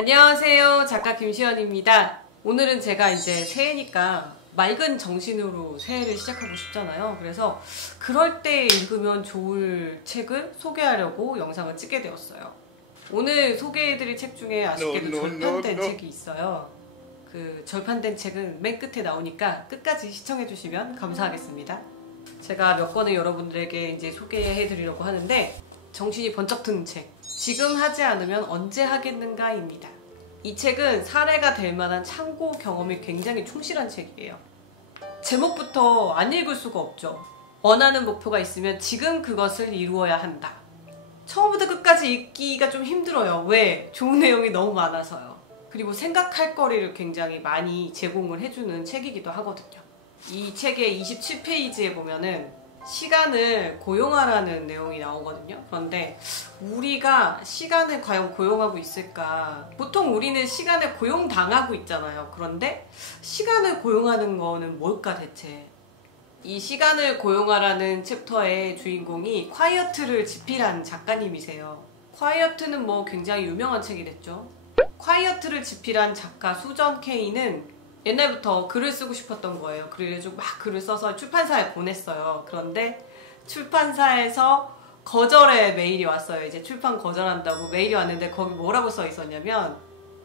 안녕하세요. 작가 김시연입니다. 오늘은 제가 이제 새해니까 맑은 정신으로 새해를 시작하고 싶잖아요. 그래서 그럴 때 읽으면 좋을 책을 소개하려고 영상을 찍게 되었어요. 오늘 소개해드릴 책 중에 아쉽게도 절판된 책이 있어요. 그 절판된 책은 맨 끝에 나오니까 끝까지 시청해주시면 감사하겠습니다. 제가 몇 권을 여러분들에게 이제 소개해드리려고 하는데, 정신이 번쩍 드는 책, 지금 하지 않으면 언제 하겠는가입니다. 이 책은 사례가 될 만한 참고 경험이 굉장히 충실한 책이에요. 제목부터 안 읽을 수가 없죠. 원하는 목표가 있으면 지금 그것을 이루어야 한다. 처음부터 끝까지 읽기가 좀 힘들어요. 왜? 좋은 내용이 너무 많아서요. 그리고 생각할 거리를 굉장히 많이 제공을 해주는 책이기도 하거든요. 이 책의 27페이지에 보면은 시간을 고용하라는 내용이 나오거든요. 그런데 우리가 시간을 과연 고용하고 있을까? 보통 우리는 시간을 고용당하고 있잖아요. 그런데 시간을 고용하는 거는 뭘까 대체? 이 시간을 고용하라는 챕터의 주인공이 콰이어트를 집필한 작가님이세요. 콰이어트는 뭐 굉장히 유명한 책이 됐죠. 콰이어트를 집필한 작가 수전 케이는 옛날부터 글을 쓰고 싶었던 거예요. 그래가지고 막 글을 써서 출판사에 보냈어요. 그런데 출판사에서 거절의 메일이 왔어요. 이제 출판 거절한다고 메일이 왔는데 거기 뭐라고 써 있었냐면,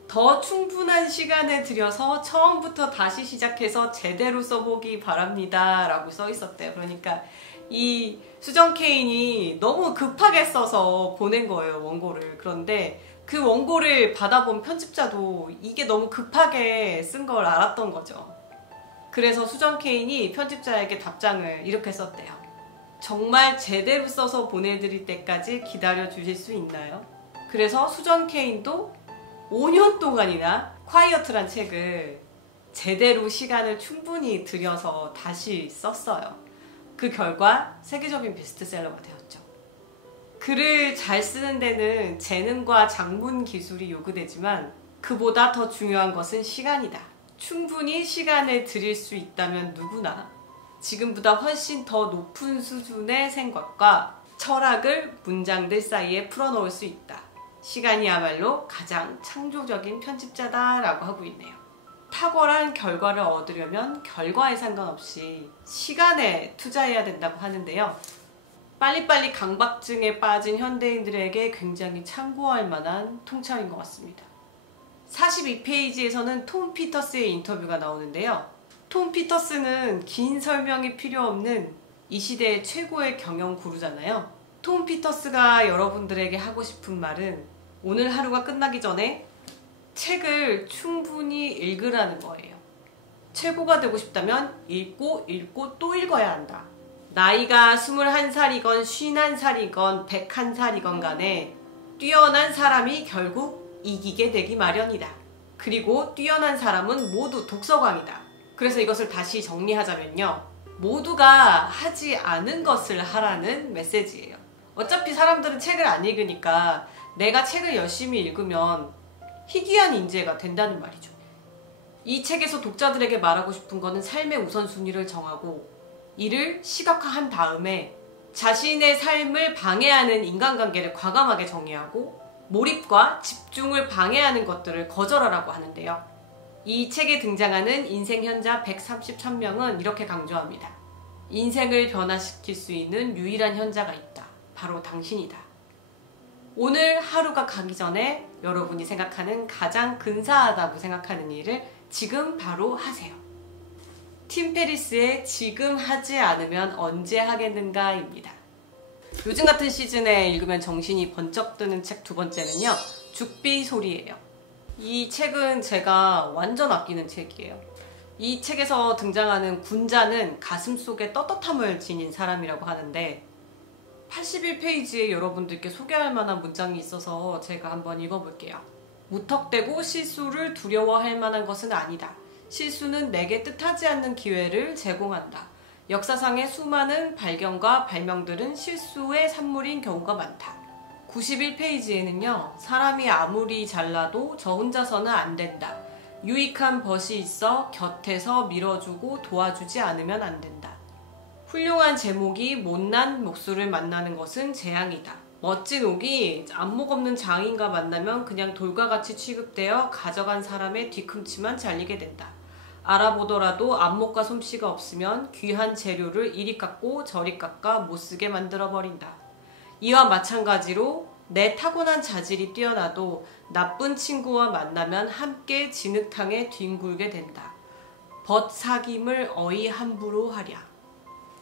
더 충분한 시간을 들여서 처음부터 다시 시작해서 제대로 써보기 바랍니다 라고 써 있었대요. 그러니까 이 수정 케인이 너무 급하게 써서 보낸 거예요, 원고를. 그런데 그 원고를 받아본 편집자도 이게 너무 급하게 쓴 걸 알았던 거죠. 그래서 수정 케인이 편집자에게 답장을 이렇게 썼대요. 정말 제대로 써서 보내드릴 때까지 기다려 주실 수 있나요? 그래서 수정 케인도 5년 동안이나 콰이어트란 책을 제대로 시간을 충분히 들여서 다시 썼어요. 그 결과 세계적인 베스트셀러가 되었죠. 글을 잘 쓰는 데는 재능과 작문 기술이 요구되지만 그보다 더 중요한 것은 시간이다. 충분히 시간을 들일 수 있다면 누구나 지금보다 훨씬 더 높은 수준의 생각과 철학을 문장들 사이에 풀어넣을 수 있다. 시간이야말로 가장 창조적인 편집자다라고 하고 있네요. 탁월한 결과를 얻으려면 결과에 상관없이 시간에 투자해야 된다고 하는데요. 빨리빨리 강박증에 빠진 현대인들에게 굉장히 참고할 만한 통찰인 것 같습니다. 42페이지에서는 톰 피터스의 인터뷰가 나오는데요. 톰 피터스는 긴 설명이 필요 없는 이 시대의 최고의 경영 구루잖아요. 톰 피터스가 여러분들에게 하고 싶은 말은 오늘 하루가 끝나기 전에 책을 충분히 읽으라는 거예요. 최고가 되고 싶다면 읽고 또 읽어야 한다. 나이가 21살이건 51살이건 101살이건 간에 뛰어난 사람이 결국 이기게 되기 마련이다. 그리고 뛰어난 사람은 모두 독서광이다. 그래서 이것을 다시 정리하자면요, 모두가 하지 않은 것을 하라는 메시지예요. 어차피 사람들은 책을 안 읽으니까 내가 책을 열심히 읽으면 희귀한 인재가 된다는 말이죠. 이 책에서 독자들에게 말하고 싶은 거는 삶의 우선순위를 정하고 이를 시각화한 다음에 자신의 삶을 방해하는 인간관계를 과감하게 정리하고 몰입과 집중을 방해하는 것들을 거절하라고 하는데요. 이 책에 등장하는 인생 현자 133명은 이렇게 강조합니다. 인생을 변화시킬 수 있는 유일한 현자가 있다. 바로 당신이다. 오늘 하루가 가기 전에 여러분이 생각하는 가장 근사하다고 생각하는 일을 지금 바로 하세요. 팀 페리스의 지금 하지 않으면 언제 하겠는가입니다. 요즘 같은 시즌에 읽으면 정신이 번쩍 드는 책 두 번째는요, 죽비 소리예요. 이 책은 제가 완전 아끼는 책이에요. 이 책에서 등장하는 군자는 가슴속에 떳떳함을 지닌 사람이라고 하는데, 81페이지에 여러분들께 소개할 만한 문장이 있어서 제가 한번 읽어볼게요. 무턱대고 실수를 두려워할 만한 것은 아니다. 실수는 내게 뜻하지 않는 기회를 제공한다. 역사상의 수많은 발견과 발명들은 실수의 산물인 경우가 많다. 91페이지에는요, 사람이 아무리 잘나도 저 혼자서는 안 된다. 유익한 벗이 있어 곁에서 밀어주고 도와주지 않으면 안 된다. 훌륭한 제목이 못난 목수를 만나는 것은 재앙이다. 멋진 옥이 안목 없는 장인과 만나면 그냥 돌과 같이 취급되어 가져간 사람의 뒤꿈치만 잘리게 된다. 알아보더라도 안목과 솜씨가 없으면 귀한 재료를 이리 깎고 저리 깎아 못쓰게 만들어버린다. 이와 마찬가지로 내 타고난 자질이 뛰어나도 나쁜 친구와 만나면 함께 진흙탕에 뒹굴게 된다. 벗사김을 어이 함부로 하랴.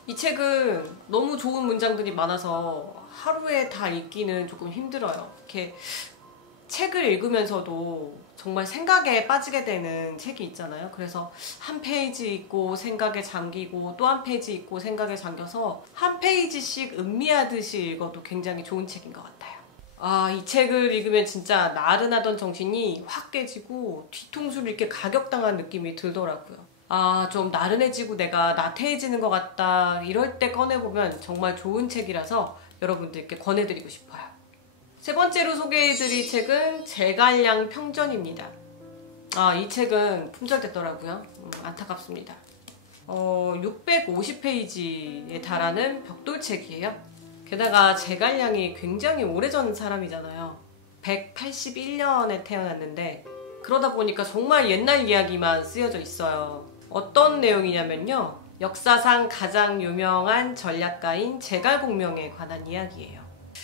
이 책은 너무 좋은 문장들이 많아서 하루에 다 읽기는 조금 힘들어요. 이렇게 책을 읽으면서도 정말 생각에 빠지게 되는 책이 있잖아요. 그래서 한 페이지 읽고 생각에 잠기고 또 한 페이지 읽고 생각에 잠겨서 한 페이지씩 음미하듯이 읽어도 굉장히 좋은 책인 것 같아요. 이 책을 읽으면 진짜 나른하던 정신이 확 깨지고 뒤통수를 이렇게 가격당한 느낌이 들더라고요. 좀 나른해지고 내가 나태해지는 것 같다 이럴 때 꺼내보면 정말 좋은 책이라서 여러분들께 권해드리고 싶어요. 세 번째로 소개해드릴 책은 제갈량 평전입니다. 이 책은 품절됐더라고요. 안타깝습니다. 650페이지에 달하는 벽돌책이에요. 게다가 제갈량이 굉장히 오래전 사람이잖아요. 181년에 태어났는데 그러다 보니까 정말 옛날 이야기만 쓰여져 있어요. 어떤 내용이냐면요. 역사상 가장 유명한 전략가인 제갈공명에 관한 이야기예요.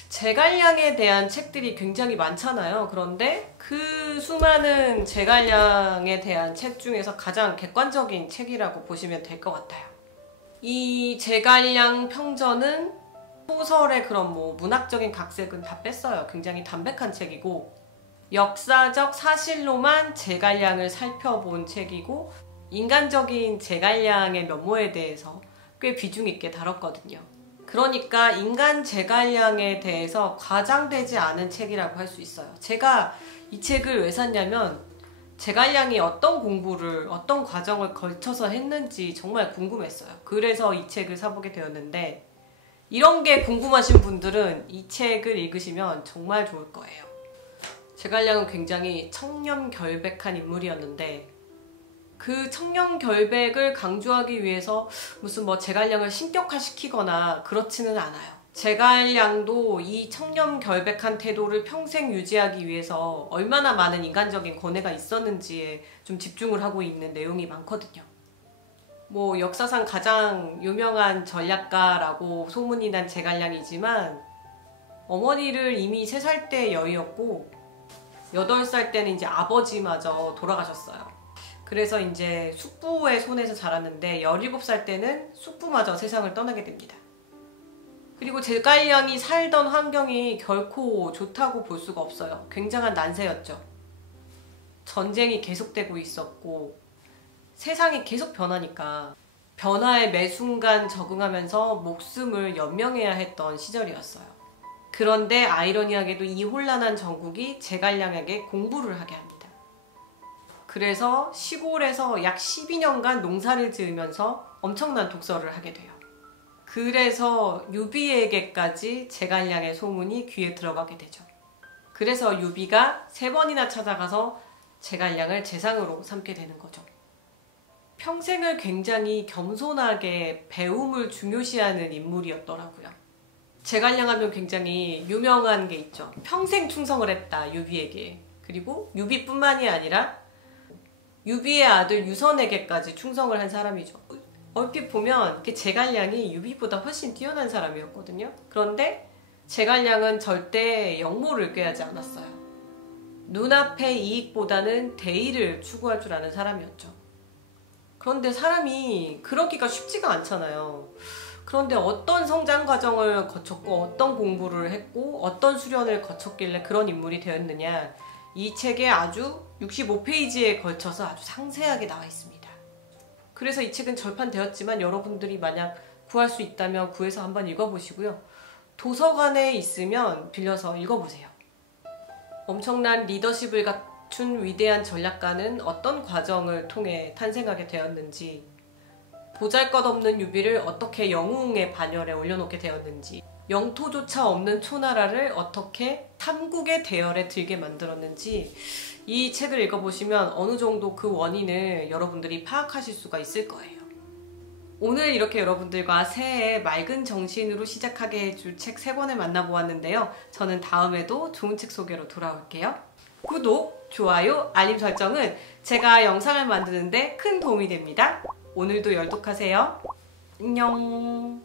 제갈량에 대한 책들이 굉장히 많잖아요. 그런데 그 수많은 제갈량에 대한 책 중에서 가장 객관적인 책이라고 보시면 될 것 같아요. 이 제갈량 평전은 소설의 그런 문학적인 각색은 다 뺐어요. 굉장히 담백한 책이고 역사적 사실로만 제갈량을 살펴본 책이고 인간적인 제갈량의 면모에 대해서 꽤 비중 있게 다뤘거든요. 그러니까 인간 제갈량에 대해서 과장되지 않은 책이라고 할 수 있어요. 제가 이 책을 왜 샀냐면 제갈량이 어떤 공부를 어떤 과정을 거쳐서 했는지 정말 궁금했어요. 그래서 이 책을 사보게 되었는데 이런 게 궁금하신 분들은 이 책을 읽으시면 정말 좋을 거예요. 제갈량은 굉장히 청렴결백한 인물이었는데 그 청렴결백을 강조하기 위해서 무슨 제갈량을 신격화시키거나 그렇지는 않아요. 제갈량도 이 청렴결백한 태도를 평생 유지하기 위해서 얼마나 많은 인간적인 고뇌가 있었는지에 좀 집중을 하고 있는 내용이 많거든요. 역사상 가장 유명한 전략가라고 소문이 난 제갈량이지만 어머니를 이미 3살 때 여의었고 8살 때는 이제 아버지마저 돌아가셨어요. 그래서 이제 숙부의 손에서 자랐는데 17살 때는 숙부마저 세상을 떠나게 됩니다. 그리고 제갈량이 살던 환경이 결코 좋다고 볼 수가 없어요. 굉장한 난세였죠. 전쟁이 계속되고 있었고 세상이 계속 변하니까 변화에 매 순간 적응하면서 목숨을 연명해야 했던 시절이었어요. 그런데 아이러니하게도 이 혼란한 전국이 제갈량에게 공부를 하게 합니다. 그래서 시골에서 약 12년간 농사를 지으면서 엄청난 독서를 하게 돼요. 그래서 유비에게까지 제갈량의 소문이 귀에 들어가게 되죠. 그래서 유비가 3번이나 찾아가서 제갈량을 재상으로 삼게 되는 거죠. 평생을 굉장히 겸손하게 배움을 중요시하는 인물이었더라고요. 제갈량 하면 굉장히 유명한 게 있죠. 평생 충성을 했다, 유비에게. 그리고 유비뿐만이 아니라 유비의 아들 유선에게까지 충성을 한 사람이죠. 얼핏 보면 제갈량이 유비보다 훨씬 뛰어난 사람이었거든요. 그런데 제갈량은 절대 역모를 꾀하지 않았어요. 눈앞의 이익보다는 대의를 추구할 줄 아는 사람이었죠. 그런데 사람이 그러기가 쉽지가 않잖아요. 그런데 어떤 성장 과정을 거쳤고 어떤 공부를 했고 어떤 수련을 거쳤길래 그런 인물이 되었느냐, 이 책에 아주 65페이지에 걸쳐서 아주 상세하게 나와 있습니다. 그래서 이 책은 절판되었지만 여러분들이 만약 구할 수 있다면 구해서 한번 읽어보시고요. 도서관에 있으면 빌려서 읽어보세요. 엄청난 리더십을 갖춘 위대한 전략가는 어떤 과정을 통해 탄생하게 되었는지, 보잘것없는 유비를 어떻게 영웅의 반열에 올려놓게 되었는지, 영토조차 없는 초나라를 어떻게 삼국의 대열에 들게 만들었는지 이 책을 읽어보시면 어느 정도 그 원인을 여러분들이 파악하실 수가 있을 거예요. 오늘 이렇게 여러분들과 새해에 맑은 정신으로 시작하게 해줄 책 3권을 만나보았는데요. 저는 다음에도 좋은 책 소개로 돌아올게요. 구독, 좋아요, 알림 설정은 제가 영상을 만드는데 큰 도움이 됩니다. 오늘도 열독하세요. 안녕.